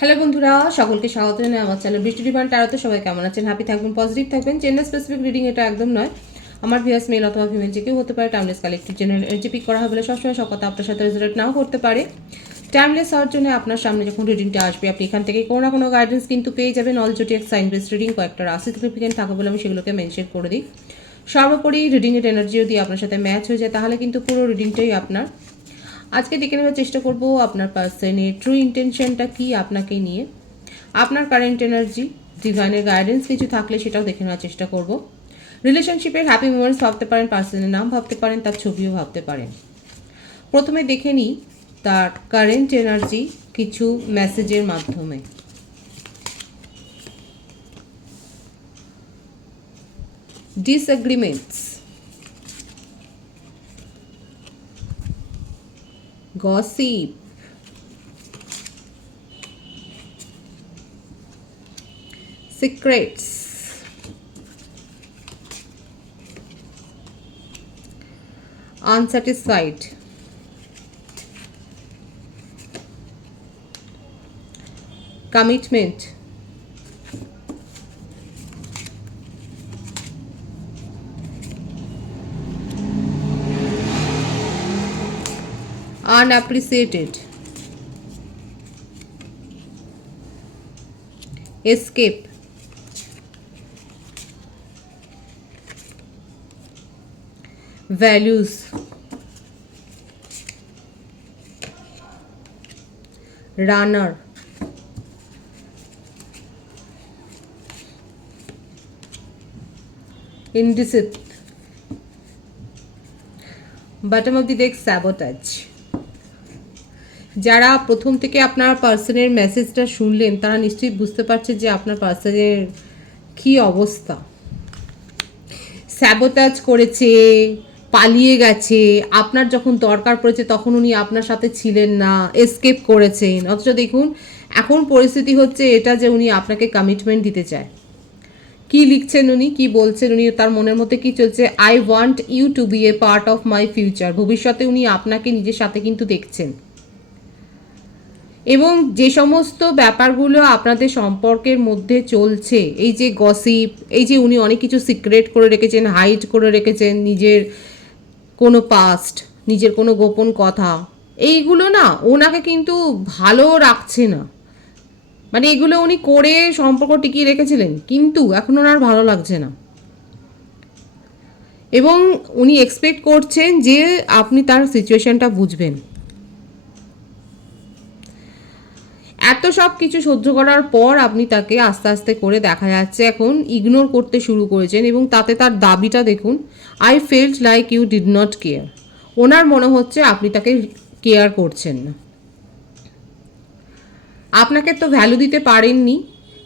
Hello বন্ধুরা, সকলকে স্বাগত জানাই আমার চ্যানেল বৃষ্টি ডিভাইন ট্যারোতে। সবাই কেমন আছেন? হ্যাপি থাকবেন, পজিটিভ থাকবেন। জেন্ডার স্পেসিফিক রিডিং এটা একদম নয়। আমার ভিউয়ার্স মেল অথবা ফিমেল যে কেউ হতে পারে। Timeless collective general energy pick করা হবে বলে সবসময় সব কথা আপনার সাথে রেজোনেট নাও করতে পারে। টাইমলেস হওয়ার জন্য আপনার সামনে যখন রিডিংটা আসবে আপনি এখান থেকে কোনো না কোনো গাইডেন্স কিন্তু পেয়ে যাবেন। অল জোটিয়াক সাইন বেস রিডিং কয়েকটা রাশি সিগনিফিকেন্ট থাকে বলে আমি সেগুলোকে মেনশন করে দিই। সর্বোপরি রিডিংয়ের এনার্জি যদি আপনার সাথে ম্যাচ হয়ে যায় তাহলে কিন্তু পুরো রিডিংটাই আপনার। আজকে দেখে নেওয়ার চেষ্টা করব আপনার পার্সনের ট্রু ইন্টেনশনটা কি আপনাকে নিয়ে, আপনার কারেন্ট এনার্জি, ডিভাইনের গাইডেন্স কিছু থাকলে সেটাও দেখে নেওয়ার চেষ্টা করব। রিলেশনশিপের হ্যাপি মোমেন্টস ভাবতে পারেন, পার্সনের নাম ভাবতে পারেন, তার ছবিও ভাবতে পারেন। প্রথমে দেখে নিই তার কারেন্ট এনার্জি কিছু মেসেজের মাধ্যমে। ডিসএগ্রিমেন্টস, gossip, secrets, unsatisfied, commitment, unappreciated, escape, values, runner, indecisive, bottom of the deck, sabotage. যারা প্রথম থেকে আপনার পার্সনের মেসেজটা শুনলেন তারা নিশ্চয়ই বুঝতে পারছে যে আপনার পার্সনের কী অবস্থা। স্যাবোটাজ করেছে, পালিয়ে গেছে, আপনার যখন দরকার পড়েছে তখন উনি আপনার সাথে ছিলেন না, এসকেপ করেছেন। অথচ দেখুন এখন পরিস্থিতি হচ্ছে এটা যে উনি আপনাকে কমিটমেন্ট দিতে চায়। কি লিখছেন উনি, কি বলছেন উনি, তার মনের মধ্যে কি চলছে? I want you to be a part of my future. ভবিষ্যতে উনি আপনাকে নিজের সাথে কিন্তু দেখছেন। এবং যে সমস্ত ব্যাপারগুলো আপনাদের সম্পর্কের মধ্যে চলছে, এই যে গসিপ, এই যে উনি অনেক কিছু সিক্রেট করে রেখেছেন, হাইড করে রেখেছেন, নিজের কোনো পাস্ট, নিজের কোনো গোপন কথা, এইগুলো না ওনাকে কিন্তু ভালো রাখছে না। মানে এগুলো উনি করে সম্পর্ক টিকিয়ে রেখেছিলেন, কিন্তু এখন ওনার ভালো লাগছে না। এবং উনি এক্সপেক্ট করছেন যে আপনি তার সিচুয়েশনটা বুঝবেন। এত সব কিছু সহ্য করার পর আপনি তাকে আস্তে আস্তে করে দেখা যাচ্ছে এখন ইগনোর করতে শুরু করেছেন। এবং তাতে তার দাবিটা দেখুন, I felt like you did not care. ওনার মনে হচ্ছে আপনি তাকে কেয়ার করছেন না, আপনাকে তো ভ্যালু দিতে পারেননি,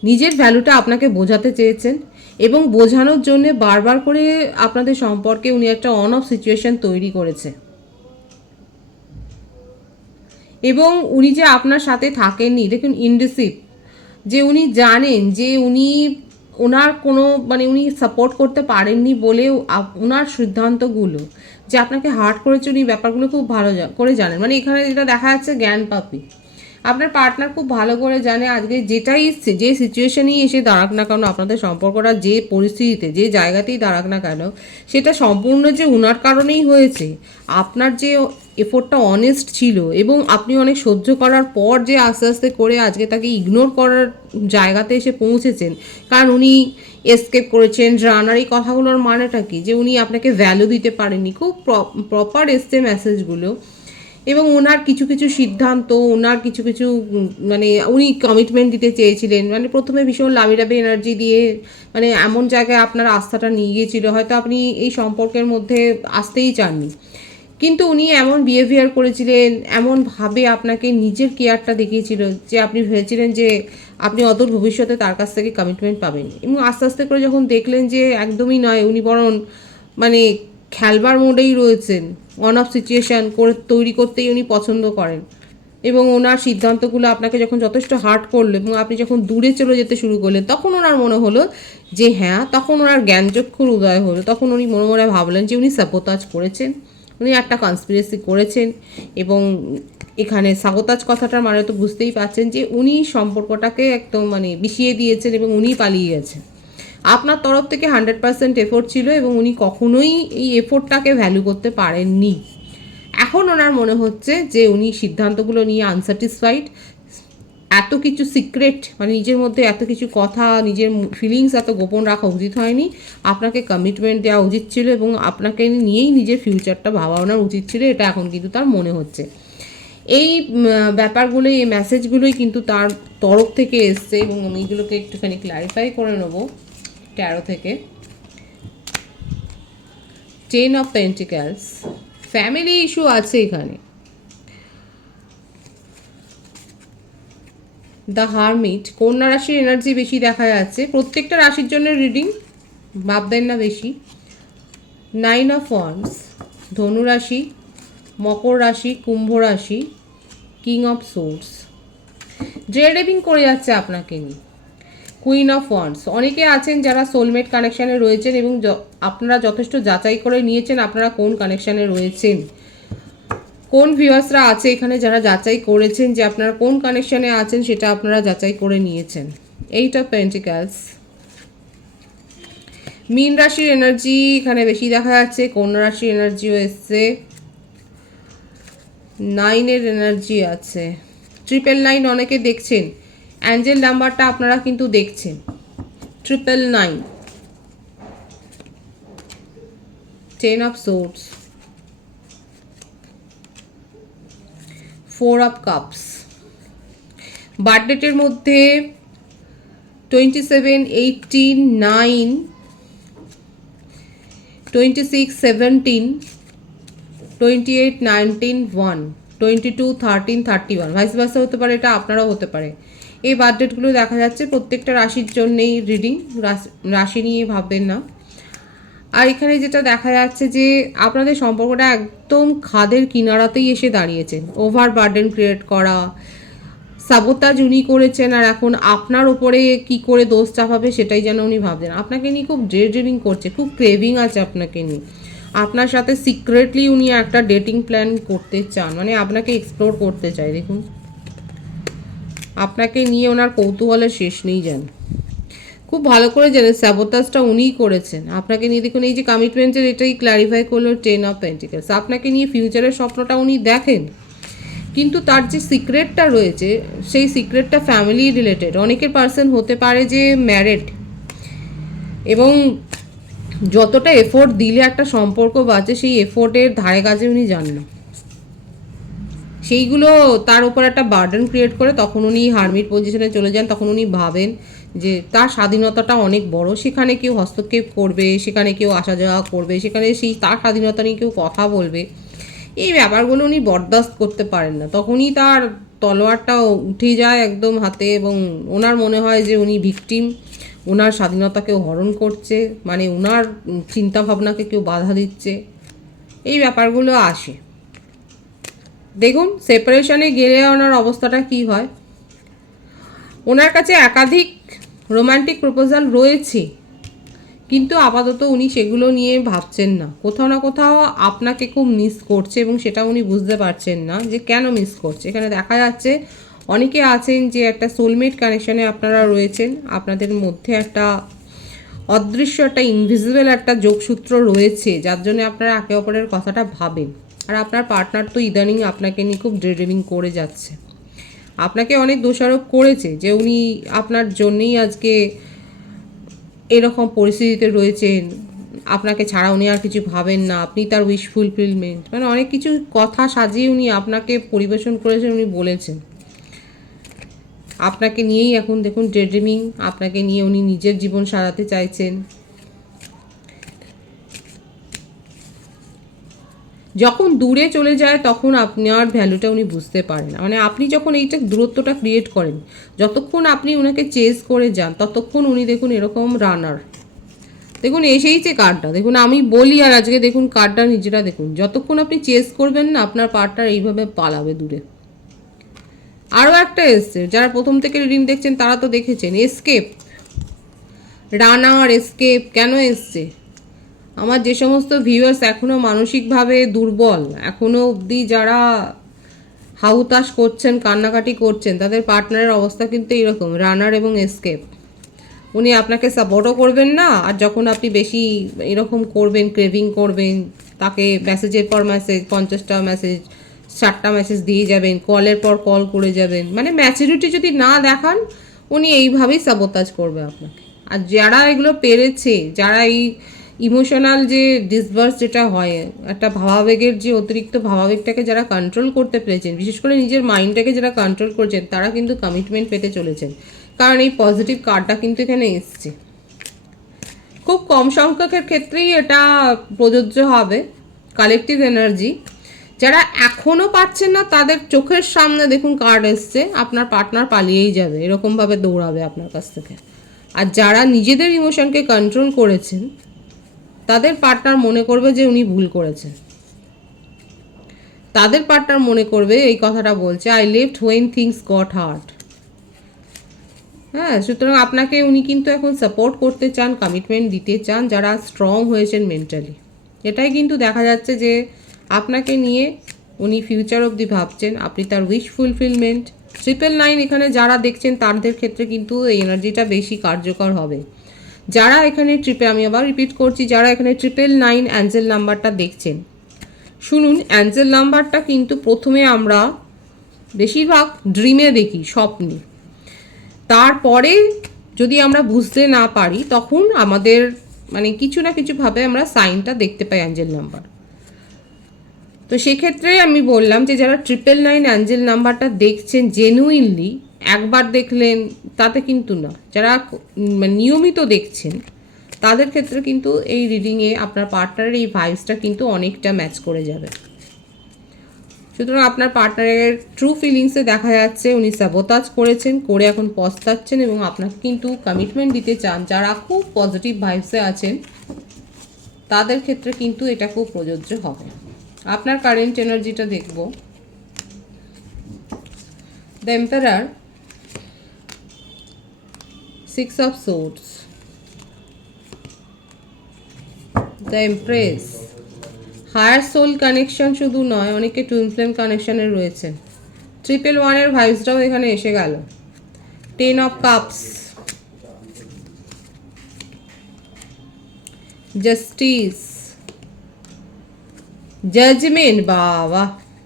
নিজের ভ্যালুটা আপনাকে বোঝাতে চেয়েছেন। এবং বোঝানোর জন্যে বারবার করে আপনাদের সম্পর্কে উনি একটা অন অফ সিচুয়েশন তৈরি করেছে। এবং উনি যে আপনার সাথে থাকেননি, দেখুন ইনডিসিভ, যে উনি জানেন যে উনি ওনার কোনো মানে উনি সাপোর্ট করতে পারেননি বলে ওনার সিদ্ধান্তগুলো যে আপনাকে হার্ট করেছে, উনি ব্যাপারগুলো খুব ভালো করে জানেন। মানে এখানে যেটা দেখা যাচ্ছে জ্ঞান পাপি, আপনার পার্টনার খুব ভালো করে জানে আজকে যেটাই যে সিচুয়েশনেই এসে দাঁড়াক না কেন, আপনাদের সম্পর্কটা যে পরিস্থিতিতে যে জায়গাতেই দাঁড়াক না কেন, সেটা সম্পূর্ণ যে ওনার কারণেই হয়েছে। আপনার যে এফোর্টটা অনেস্ট ছিল এবং আপনি অনেক সহ্য করার পর যে আস্তে আস্তে করে আজকে তাকে ইগনোর করার জায়গাতে এসে পৌঁছেছেন, কারণ উনি এসকেপ করেছেন, রানার, এই কথাগুলোর মানেটা কি? যে উনি আপনাকে ভ্যালু দিতে পারেননি। খুব প্রপার এসছে মেসেজগুলো। এবং ওনার কিছু কিছু সিদ্ধান্ত, ওনার কিছু কিছু মানে উনি কমিটমেন্ট দিতে চেয়েছিলেন, মানে প্রথমে ভীষণ লাভি এনার্জি দিয়ে মানে এমন জায়গায় আপনার আস্থাটা নিয়ে গিয়েছিল, হয়তো আপনি এই সম্পর্কের মধ্যে আসতেই চাননি, কিন্তু উনি এমন বিহেভিয়ার করেছিলেন, এমনভাবে আপনাকে নিজের কেয়ারটা দেখিয়েছিল যে আপনি ভেবেছিলেন যে আপনি অদূর ভবিষ্যতে তার কাছ থেকে কমিটমেন্ট পাবেন। এবং আস্তে আস্তে করে যখন দেখলেন যে একদমই নয়, উনি বরং মানে খেলবার মোডেই রয়েছেন, অন অফ সিচুয়েশান করে তৈরি করতেই উনি পছন্দ করেন। এবং ওনার সিদ্ধান্তগুলো আপনাকে যখন যথেষ্ট হার্ট করলো এবং আপনি যখন দূরে চলে যেতে শুরু করলেন, তখন ওনার মনে হলো যে হ্যাঁ, তখন ওনার জ্ঞানচক্ষুর উদয় হলো। তখন উনি মনে মনে ভাবলেন যে উনি সাবোটাজ করেছেন, উনি একটা কনস্পিরেসি করেছেন এবং এখানে সাবোতাজ কথাটার মানে তো বুঝতেই পারছেন যে উনি সম্পর্কটাকে একদম মানে বিষিয়ে দিয়েছেন এবং উনি পালিয়ে গেছেন। আপনার তরফ থেকে 100% এফোর্ট ছিল এবং উনি কখনোই এই এফোর্টটাকে ভ্যালু করতে পারেননি। এখন ওনার মনে হচ্ছে যে উনি সিদ্ধান্তগুলো নিয়ে আনস্যাটিসফাইড। এত কিছু সিক্রেট মানে নিজের মধ্যে এত কিছু কথা, নিজের ফিলিংস এত গোপন রাখা উচিত হয়নি। আপনাকে কমিটমেন্ট দেওয়া উচিত ছিল এবং আপনাকে নিয়েই নিজের ফিউচারটা ভাবানোর উচিত ছিল, এটা এখন কিন্তু তার মনে হচ্ছে। এই ব্যাপারগুলোই, এই মেসেজগুলোই কিন্তু তার তরফ থেকে এসছে এবং আমি এগুলোকে একটুখানি ক্লারিফাই করে নেবো ট্যারো থেকে। 10 অফ পেন্টিক্যালস, ফ্যামিলি ইস্যু আছে এখানে। দ্য হারমিট, কন্যা রাশির এনার্জি বেশি দেখা যাচ্ছে। প্রত্যেকটা রাশির জন্য রিডিং, ভাববেন না বেশি। 9 অফ ওয়ান্ডস, ধনু রাশি, মকর রাশি, কুম্ভ রাশি, কিং অফ সোর্স। ড্রেডিং করে যাচ্ছে আপনাকে নিয়ে। কুইন অফ ওয়ান্ডস, অনেকে আছেন যারা সোলমেট কানেকশানে রয়েছেন এবং আপনারা যথেষ্ট যাচাই করে নিয়েছেন আপনারা কোন কানেকশানে রয়েছেন। কোন ভিউয়ার্সরা আছে এখানে যারা যাচাই করেছেন যে আপনারা কোন কানেকশানে আছেন, সেটা আপনারা যাচাই করে নিয়েছেন। 8 অফ পেন্টিক্যালস, মীন রাশির এনার্জি এখানে বেশি দেখা যাচ্ছে, কন্যা রাশির এনার্জিও এসছে, 9-এর এনার্জি আছে। 999 অনেকে দেখছেন, অ্যাঞ্জেল নাম্বারটা আপনারা কিন্তু দেখছেন 999। 10 অফ সোর্স, 4 অফ কাপস। বার্থডেটের মধ্যে 27, 18, 9, 26, 17, 28, 19, 1, 22, 13, 31, ভাইস ভার্সা হতে পারে, এটা আপনারাও হতে পারে। এই বার্থডেটগুলো দেখা যাচ্ছে প্রত্যেকটা রাশির জন্যেই রিডিং, রাশি নিয়ে ভাববেন না। আর এখানে যেটা দেখা যাচ্ছে যে আপনাদের সম্পর্কটা একদম খাদের কিনারাতেই এসে দাঁড়িয়েছেন। ওভার বার্ডেন ক্রিয়েট করা, সাবোতাজ উনি করেছেন, আর এখন আপনার ওপরে কি করে দোষ চাপাবে সেটাই যেন উনি ভাবছেন। আপনাকে নিয়ে খুব ড্রেডিং করছে, খুব ক্রেভিং আছে আপনাকে নিয়ে। আপনার সাথে সিক্রেটলি উনি একটা ডেটিং প্ল্যান করতে চান, মানে আপনাকে এক্সপ্লোর করতে চায়। দেখুন আপনাকে নিয়ে ওনার কৌতূহলের শেষ নেই, যেন খুব ভালো করে জানেন স্যাবোটাজটা উনিই করেছেন আপনাকে নিয়ে। দেখুন এই যে কমিটমেন্টের এটাই ক্ল্যারিফাই করলো 10 অফ পেন্টিক্যালস। আপনাকে নিয়ে ফিউচারের স্বপ্নটা উনি দেখেন, কিন্তু তার যে সিক্রেটটা রয়েছে সেই সিক্রেটটা ফ্যামিলি রিলেটেড। অনেকের পার্সন হতে পারে যে ম্যারিড এবং যতটা এফোর্ট দিলে একটা সম্পর্ক বাঁচে সেই এফোর্টের ধারে কাছে উনি যান না, সেইগুলো তার উপর একটা বার্ডেন ক্রিয়েট করে তখন উনি হারমিট পজিশনে চলে যান। তখন উনি ভাবেন যে তার স্বাধীনতাটা অনেক বড়, সেখানে কেউ হস্তক্ষেপ করবে, সেখানে কেউ আসা যাওয়া করবে, সেখানে সেই তার স্বাধীনতা নিয়ে কেউ কথা বলবে, এই ব্যাপারগুলো উনি বরদাস্ত করতে পারেন না। তখনই তার তলোয়ারটা উঠে যায় একদম হাতে এবং ওনার মনে হয় যে উনি ভিকটিম, ওনার স্বাধীনতাকেও হরণ করছে, মানে ওনার চিন্তাভাবনাকে কেউ বাধা দিচ্ছে, এই ব্যাপারগুলো আসে। দেখুন সেপারেশনে গেলে ওনার অবস্থাটা কি হয়। ওনার কাছে একাধিক রোম্যান্টিক প্রপোজাল রয়েছে, কিন্তু আপাতত উনি সেগুলো নিয়ে ভাবছেন না। কোথাও না কোথাও আপনাকে খুব মিস করছে এবং সেটা উনি বুঝতে পারছেন না যে কেন মিস করছে। এখানে দেখা যাচ্ছে অনেকে আছেন যে একটা সোলমেট কানেকশানে আপনারা রয়েছেন, আপনাদের মধ্যে একটা অদৃশ্য, একটা ইনভিজিবল একটা যোগসূত্র রয়েছে যার জন্য আপনারা একে অপরের কথাটা ভাবেন। আর আপনার পার্টনার তো ইদানিং আপনাকে নিয়ে খুব ড্রেডিং করে যাচ্ছে, আপনাকে অনেক দোষারোপ করেছে যে উনি আপনার জন্যেই আজকে এরকম পরিস্থিতিতে রয়েছেন, আপনাকে ছাড়া উনি আর কিছু ভাবেন না, আপনি তার উইশ ফুলফিলমেন্ট, মানে অনেক কিছু কথা সাজিয়ে উনি আপনাকে পরিবেশন করেছেন। উনি বলেছেন আপনাকে নিয়েই এখন দেখুন ড্রেডিং, আপনাকে নিয়ে উনি নিজের জীবন সাজাতে চাইছেন। যখন দূরে চলে যায় তখন আপনার ভ্যালুটা উনি বুঝতে পারেন না, মানে আপনি যখন এইটা দূরত্বটা ক্রিয়েট করেন, যতক্ষণ আপনি ওনাকে চেস করে যান ততক্ষণ উনি দেখুন এরকম রানার। দেখুন এসেইছে কার্ডটা, দেখুন আমি বলি আর আজকে দেখুন কার্ডটা নিজেরা দেখুন, যতক্ষণ আপনি চেস করবেন না আপনার পার্টনার এইভাবে পালাবে দূরে। আরও একটা এসছে, যারা প্রথম থেকে রিডিং দেখছেন তারা তো দেখেছেন, এসকেপ, রানার এসকেপ কেন এসছে। আমার যে সমস্ত ভিউয়ার্স এখনও মানসিকভাবে দুর্বল, এখনও অবধি যারা হাউতাশ করছেন, কান্নাকাটি করছেন, তাদের পার্টনারের অবস্থা কিন্তু এরকম, রানার এবং এসকেপ। উনি আপনাকে সাপোর্টও করবেন না, আর যখন আপনি বেশি এরকম করবেন, ক্রেভিং করবেন, তাকে মেসেজের পর মেসেজ, 50টা মেসেজ, 60টা মেসেজ দিয়ে যাবেন, কলের পর কল করে যাবেন, মানে ম্যাচুরিটি যদি না দেখান উনি এইভাবেই সাবোতাজ করবে আপনাকে। আর যারা এগুলো পেরেছে, যারা এই ইমোশনাল যে ডিসবার্স যেটা হয়, একটা ভাবাবেগের যে অতিরিক্ত ভাবাবেগটাকে যারা কন্ট্রোল করতে পেরেছেন, বিশেষ করে নিজের মাইন্ডটাকে যারা কন্ট্রোল করছেন, তারা কিন্তু কমিটমেন্ট পেতে চলেছেন। কারণ এই পজিটিভ কার্ডটা কিন্তু এখানে এসছে। খুব কম সংখ্যকের ক্ষেত্রেই এটা প্রযোজ্য হবে, কালেকটিভ এনার্জি। যারা এখনও পাচ্ছেন না তাদের চোখের সামনে দেখুন কার্ড এসছে, আপনার পার্টনার পালিয়েই যাবে, এরকমভাবে দৌড়াবে আপনার কাছ থেকে। আর যারা নিজেদের ইমোশনকে কন্ট্রোল করেছেন তাদের পার্টনার মনে করবে যে উনি ভুল করেছেন, তাদের পার্টনার মনে করবে এই কথাটা বলছে, I left when things goat hard. হ্যাঁ, সুতরাং আপনাকে উনি কিন্তু এখন সাপোর্ট করতে চান, কমিটমেন্ট দিতে চান, যারা স্ট্রং হয়েছেন মেন্টালি। এটাই কিন্তু দেখা যাচ্ছে যে আপনাকে নিয়ে উনি ফিউচার অবধি ভাবছেন, আপনি তার উইশ ফুলফিলমেন্ট। 999 এখানে যারা দেখছেন তাদের ক্ষেত্রে কিন্তু এই এনার্জিটা বেশি কার্যকর হবে। যারা এখানে আমি আবার রিপিট করছি, যারা এখানে 999 অ্যাঞ্জেল নাম্বারটা দেখছেন, শুনুন, অ্যাঞ্জেল নাম্বারটা কিন্তু প্রথমে আমরা বেশিরভাগ ড্রিমে দেখি, স্বপ্নে। তারপরে যদি আমরা বুঝতে না পারি তখন আমাদের মানে কিছু না কিছুভাবে আমরা সাইনটা দেখতে পাই অ্যাঞ্জেল নাম্বার। তো সেক্ষেত্রে আমি বললাম যে যারা 999 অ্যাঞ্জেল নাম্বারটা দেখছেন জেনুইনলি, একবার দেখলেন তাতে কিন্তু না, যারা নিয়মিত দেখছেন তাদের ক্ষেত্রে কিন্তু এই রিডিংয়ে আপনার পার্টনারের এই ভাইবসটা কিন্তু অনেকটা ম্যাচ করে যাবে। সুতরাং আপনার পার্টনারের ট্রু ফিলিংসে দেখা যাচ্ছে উনি সাবোতাজ করেছেন, করে এখন পস্তাচ্ছেন এবং আপনাকে কিন্তু কমিটমেন্ট দিতে চান। যারা খুব পজিটিভ ভাইবসে আছেন তাদের ক্ষেত্রে কিন্তু এটা খুব প্রযোজ্য হবে। আপনার কারেন্ট এনার্জিটা দেখব। The emperor, 6 of swords, the empress. Higher soul connection শুধু নয়, অনেকে টুইন ফ্লেম কানেকশনে রয়েছেন। 111 ভাইবসটাও এখানে এসে গেল। 10 অফ কাপস, জাস্টিস, জাজমেন্ট। বাবা,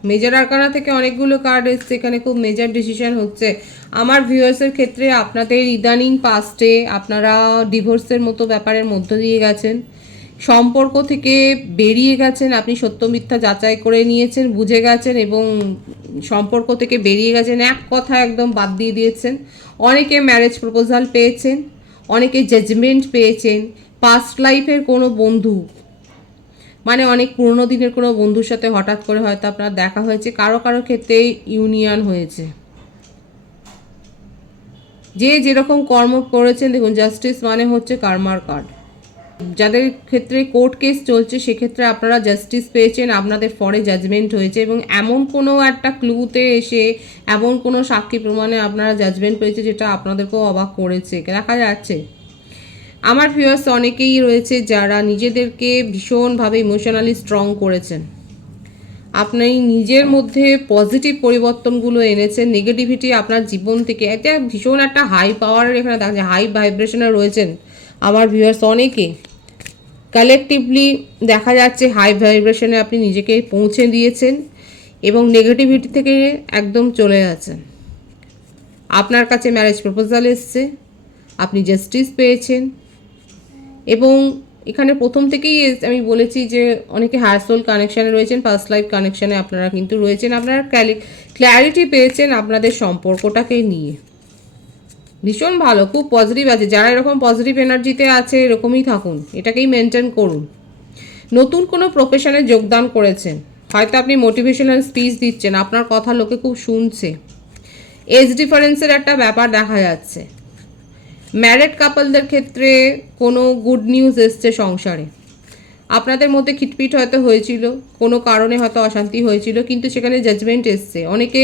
মেজর আরকানা থেকে অনেকগুলো কার্ড এসছে, এখানে খুব মেজর ডিসিশন হচ্ছে। আমার ভিউয়ার্সের ক্ষেত্রে আপনাদের ইদানিং পাস্টে আপনারা ডিভোর্সের মতো ব্যাপারের মধ্য দিয়ে গেছেন, সম্পর্ক থেকে বেরিয়ে গেছেন, আপনি সত্য মিথ্যা যাচাই করে নিয়েছেন, বুঝে গেছেন এবং সম্পর্ক থেকে বেরিয়ে গেছেন, এক কথা একদম বাদ দিয়ে দিয়েছেন। অনেকে ম্যারেজ প্রপোজাল পেয়েছেন, অনেকে জাজমেন্ট পেয়েছেন। পাস্ট লাইফের কোনো বন্ধু, মানে অনেক পুরনো দিনের কোনো বন্ধুর সাথে হঠাৎ করে হয়তো আপনার দেখা হয়েছে, কারো কারো ক্ষেত্রে ইউনিয়ন হয়েছে। যে যেরকম কর্ম করেছেন, দেখুন জাস্টিস মানে হচ্ছে কার্মার কার্ড। যাদের ক্ষেত্রে কোর্ট কেস চলছে সেক্ষেত্রে আপনারা জাস্টিস পেয়েছেন, আপনাদের ফরে জাজমেন্ট হয়েছে এবং এমন কোনো একটা ক্লুতে এসে এমন কোনো সাক্ষী প্রমাণে আপনারা জাজমেন্ট পেয়েছে যেটা আপনাদেরকেও অবাক করেছে দেখা যাচ্ছে। আমার ভিউয়ার্স অনেকেই রয়েছে যারা নিজেদেরকে ভীষণভাবে ইমোশনালি স্ট্রং করেছেন, আপনি নিজের মধ্যে পজিটিভ পরিবর্তনগুলো এনেছেন, নেগেটিভিটি আপনার জীবন থেকে, এটা ভীষণ একটা হাই পাওয়ারের এখানে দেখা যায়, হাই ভাইব্রেশনে রয়েছেন আমার ভিউয়ার্স অনেকে। কালেকটিভলি দেখা যাচ্ছে হাই ভাইব্রেশনে আপনি নিজেকে পৌঁছে দিয়েছেন এবং নেগেটিভিটি থেকে একদম চলে যাচ্ছেন। আপনার কাছে ম্যারেজ প্রপোজাল এসছে, আপনি জাস্টিস পেয়েছেন এবং এখানে প্রথম থেকেই আমি বলেছি যে অনেকে হায়ার সোল কানেকশানে রয়েছেন, পাস্ট লাইফ কানেকশানে আপনারা কিন্তু রয়েছেন। আপনারা ক্ল্যারিটি পেয়েছেন আপনাদের সম্পর্কটাকে নিয়ে, ভীষণ ভালো, খুব পজিটিভ আছে। যারা এরকম পজিটিভ এনার্জিতে আছে এরকমই থাকুন, এটাকেই মেনটেন করুন। নতুন কোনো প্রফেশনে যোগদান করেছেন, হয়তো আপনি মোটিভেশনাল স্পিচ দিচ্ছেন, আপনার কথা লোকে খুব শুনছে। এজ ডিফারেন্সের একটা ব্যাপার দেখা যাচ্ছে। ম্যারেড কাপলদের ক্ষেত্রে কোনো গুড নিউজ এসছে সংসারে। আপনাদের মধ্যে খিটপিট হয়তো হয়েছিল, কোনো কারণে হয়তো অশান্তি হয়েছিল, কিন্তু সেখানে জাজমেন্ট এসছে। অনেকে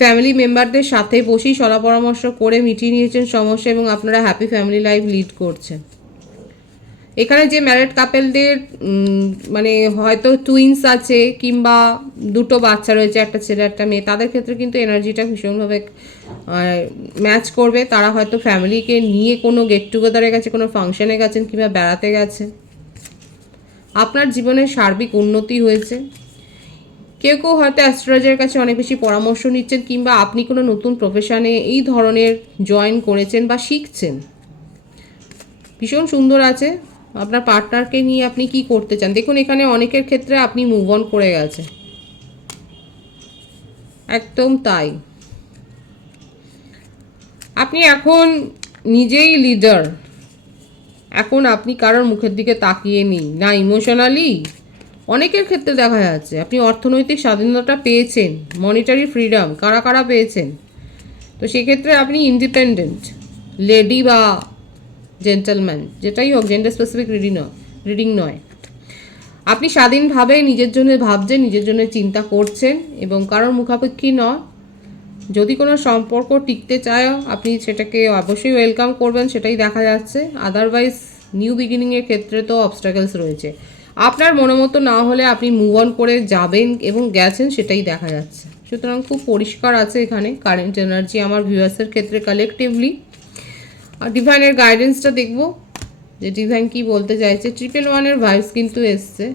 ফ্যামিলি মেম্বারদের সাথে বসেই সলা পরামর্শ করে মিটিয়ে নিয়েছেন সমস্যা এবং আপনারা হ্যাপি ফ্যামিলি লাইফ লিড করছেন। এখানে যে ম্যারিড কাপেলদের মানে হয়তো টুইন্স আছে কিংবা দুটো বাচ্চা রয়েছে, একটা ছেলে একটা মেয়ে, তাদের ক্ষেত্রে কিন্তু এনার্জিটা ভীষণভাবে ম্যাচ করবে। তারা হয়তো ফ্যামিলিকে নিয়ে কোনো গেট টুগেদারে গেছে, কোনো ফাংশনে গেছেন কিংবা বেড়াতে গেছে। আপনার জীবনের সার্বিক উন্নতি হয়েছে। কেউ কেউ হয়তো অ্যাস্ট্রোলজারের কাছে অনেক বেশি পরামর্শ নিচ্ছেন কিংবা আপনি কোনো নতুন প্রফেশনে এই ধরনের জয়েন করেছেন বা শিখছেন। ভীষণ সুন্দর আছে। আপনার পার্টনারকে নিয়ে আপনি কি করতে চান, দেখুন এখানে অনেকের ক্ষেত্রে আপনি মুভ অন করে গেছে, একদম তাই। আপনি এখন নিজেই লিডার, এখন আপনি কারোর মুখের দিকে তাকিয়ে নিন না। ইমোশনালি অনেকের ক্ষেত্রে দেখা যাচ্ছে আপনি অর্থনৈতিক স্বাধীনতা পেয়েছেন, মনিটারি ফ্রিডম কারা কারা পেয়েছেন। তো সেক্ষেত্রে আপনি ইন্ডিপেন্ডেন্ট লেডি বা জেন্টলম্যান, যেটাই হোক, জেন্ডার স্পেসিফিক রিডিং নয়। আপনি স্বাধীনভাবে নিজের জন্য ভাবছেন, নিজের জন্য চিন্তা করছেন এবং কারোর মুখাপেক্ষী নয়। যদি কোনো সম্পর্ক টিকতে চায় আপনি সেটাকে অবশ্যই ওয়েলকাম করবেন, সেটাই দেখা যাচ্ছে। আদারওয়াইজ নিউ বিগিনিংয়ের ক্ষেত্রে তো অবস্ট্রাগলস রয়েছে। আপনার মনোমতো না হলে আপনি মুভ অন করে যাবেন এবং গেছেন, সেটাই দেখা যাচ্ছে। সুতরাং খুব পরিষ্কার আছে এখানে কারেন্ট এনার্জি আমার ভিউয়ার্সের ক্ষেত্রে কালেকটিভলি। আর ডিভাইনের গাইডেন্সটা দেখব যে ডিভাইন কি বলতে চাইছে। 111-এর ভাইবস কিন্তু এসছে।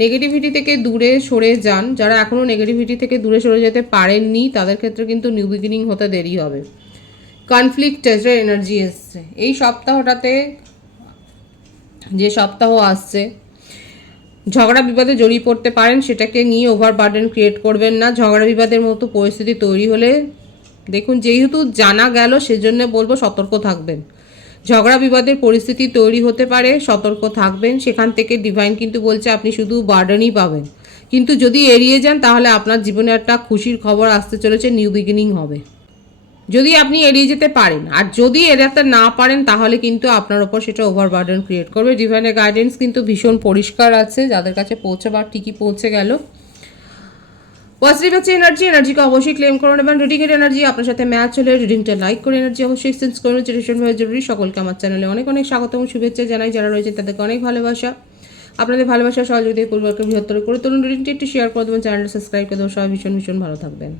নেগেটিভিটি থেকে দূরে সরে যান। যারা এখনও নেগেটিভিটি থেকে দূরে সরে যেতে পারেননি তাদের ক্ষেত্রে কিন্তু নিউ বিগিনিং হতে দেরি হবে। কনফ্লিক্টের এনার্জি এসছে এই সপ্তাহটাতে, যে সপ্তাহ আসছে। ঝগড়া বিবাদে জড়িয়ে পড়তে পারেন, সেটাকে নিয়ে ওভারবার্ডেন ক্রিয়েট করবেন না। ঝগড়া বিবাদের মতো পরিস্থিতি তৈরি হলে দেখুন, যেহেতু জানা গেল সেজন্য বলবো সতর্ক থাকবেন। ঝগড়া বিবাদের পরিস্থিতি তৈরি হতে পারে, সতর্ক থাকবেন। সেখান থেকে ডিভাইন কিন্তু বলছে আপনি শুধু বার্ডেনই পাবেন, কিন্তু যদি এড়িয়ে যান তাহলে আপনার জীবনে একটা খুশির খবর আসতে চলেছে, নিউ বিগিনিং হবে যদি আপনি এড়িয়ে যেতে পারেন। আর যদি এড়াতে না পারেন তাহলে কিন্তু আপনার ওপর সেটা ওভারবার্ডেন ক্রিয়েট করবে। ডিভাইনের গাইডেন্স কিন্তু ভীষণ পরিষ্কার আছে, যাদের কাছে পৌঁছাবার ঠিকই পৌঁছে গেল। পজিটিভ আছে এনার্জিকে অবশ্যই ক্লেম করুন এবং রিডিংয়ের এনার্জি আপনার সাথে ম্যাচ হলে রিডিংটা লাইক করে এনার্জি অবশ্যই সেন্স করুন, যেটা ভীষণভাবে জরুরি। সকলকে আমার চ্যানেলে অনেক অনেক স্বাগত এবং শুভেচ্ছা জানাই। যারা রয়েছে তাদেরকে অনেক ভালোবাসা। আপনাদের ভালোবাসা সহযোগিতা পরিবারকে বৃহত্তর করে তুলুন। রিডিংটি একটু শেয়ার করে দেবেন, চ্যানেলটা সাবস্ক্রাইব করে দেবেন। সবাই ভীষণ ভীষণ ভালো থাকবেন।